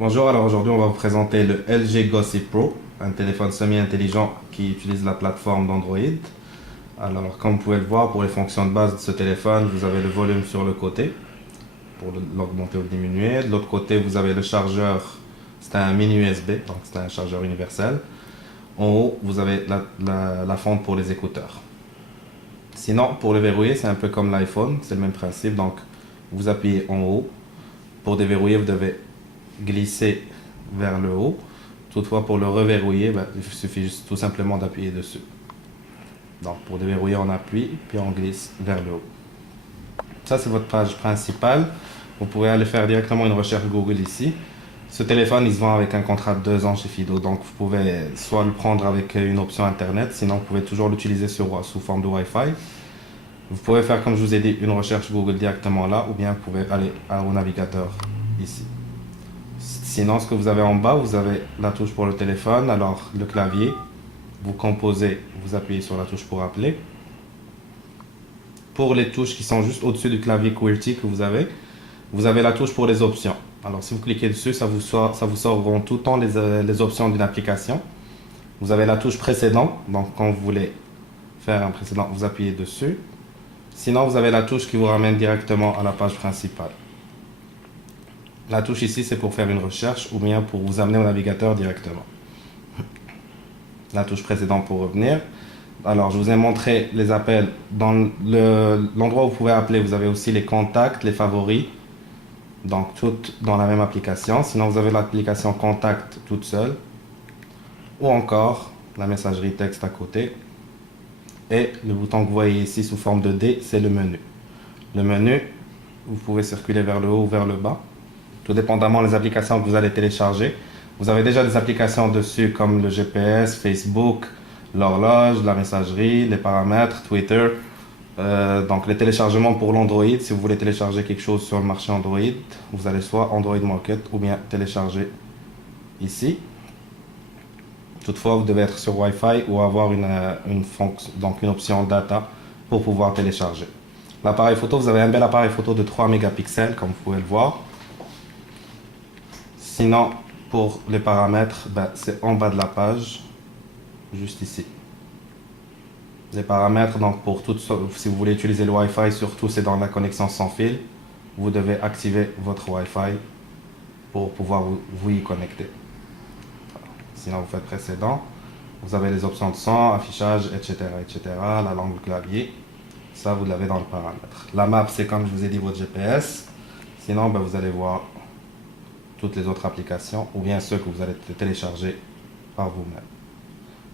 Bonjour, alors aujourd'hui on va vous présenter le LG Gossip Pro, un téléphone semi-intelligent qui utilise la plateforme d'Android. Alors comme vous pouvez le voir, pour les fonctions de base de ce téléphone, vous avez le volume sur le côté pour l'augmenter ou le diminuer. De l'autre côté, vous avez le chargeur, c'est un mini USB, donc c'est un chargeur universel. En haut, vous avez la fente pour les écouteurs. Sinon, pour le verrouiller, c'est un peu comme l'iPhone, c'est le même principe. Donc vous appuyez en haut. Pour déverrouiller, vous devez glisser vers le haut. Toutefois, pour le reverrouiller, il suffit juste tout simplement d'appuyer dessus. Donc, pour déverrouiller, on appuie, puis on glisse vers le haut. Ça, c'est votre page principale. Vous pouvez aller faire directement une recherche Google ici. Ce téléphone, il se vend avec un contrat de 2 ans chez Fido. Donc, vous pouvez soit le prendre avec une option Internet, sinon vous pouvez toujours l'utiliser sous forme de Wi-Fi. Vous pouvez faire, comme je vous ai dit, une recherche Google directement là, ou bien vous pouvez aller au navigateur ici. Sinon, ce que vous avez en bas, vous avez la touche pour le téléphone, alors le clavier, vous composez, vous appuyez sur la touche pour appeler. Pour les touches qui sont juste au-dessus du clavier QWERTY que vous avez la touche pour les options. Alors si vous cliquez dessus, ça vous sort tout le temps les options d'une application. Vous avez la touche précédent, donc quand vous voulez faire un précédent, vous appuyez dessus. Sinon, vous avez la touche qui vous ramène directement à la page principale. La touche ici, c'est pour faire une recherche ou bien pour vous amener au navigateur directement. La touche précédente pour revenir. Alors, je vous ai montré les appels. Dans l'endroit où vous pouvez appeler, vous avez aussi les contacts, les favoris. Donc, toutes dans la même application. Sinon, vous avez l'application Contact toute seule. Ou encore, la messagerie texte à côté. Et le bouton que vous voyez ici sous forme de D, c'est le menu. Le menu, vous pouvez circuler vers le haut ou vers le bas, tout dépendamment des applications que vous allez télécharger. Vous avez déjà des applications dessus comme le GPS, Facebook, l'horloge, la messagerie, les paramètres, Twitter. Donc les téléchargements pour l'Android, si vous voulez télécharger quelque chose sur le marché Android, vous allez soit Android Market ou bien télécharger ici. Toutefois, vous devez être sur Wi-Fi ou avoir une option data pour pouvoir télécharger. L'appareil photo, vous avez un bel appareil photo de 3 mégapixels, comme vous pouvez le voir. Sinon, pour les paramètres, c'est en bas de la page, juste ici. Les paramètres, donc si vous voulez utiliser le Wi-Fi, surtout c'est dans la connexion sans fil, vous devez activer votre Wi-Fi pour pouvoir vous y connecter. Sinon, vous faites précédent. Vous avez les options de son, affichage, etc., etc. La langue du clavier. Ça, vous l'avez dans le paramètre. La map, c'est comme je vous ai dit, votre GPS. Sinon, vous allez voir toutes les autres applications ou bien ceux que vous allez télécharger par vous-même.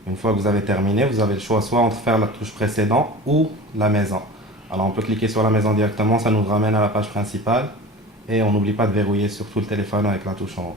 Une fois que vous avez terminé, vous avez le choix soit entre faire la touche précédent ou la maison. Alors, on peut cliquer sur la maison directement, ça nous ramène à la page principale et on n'oublie pas de verrouiller sur tout le téléphone avec la touche en haut.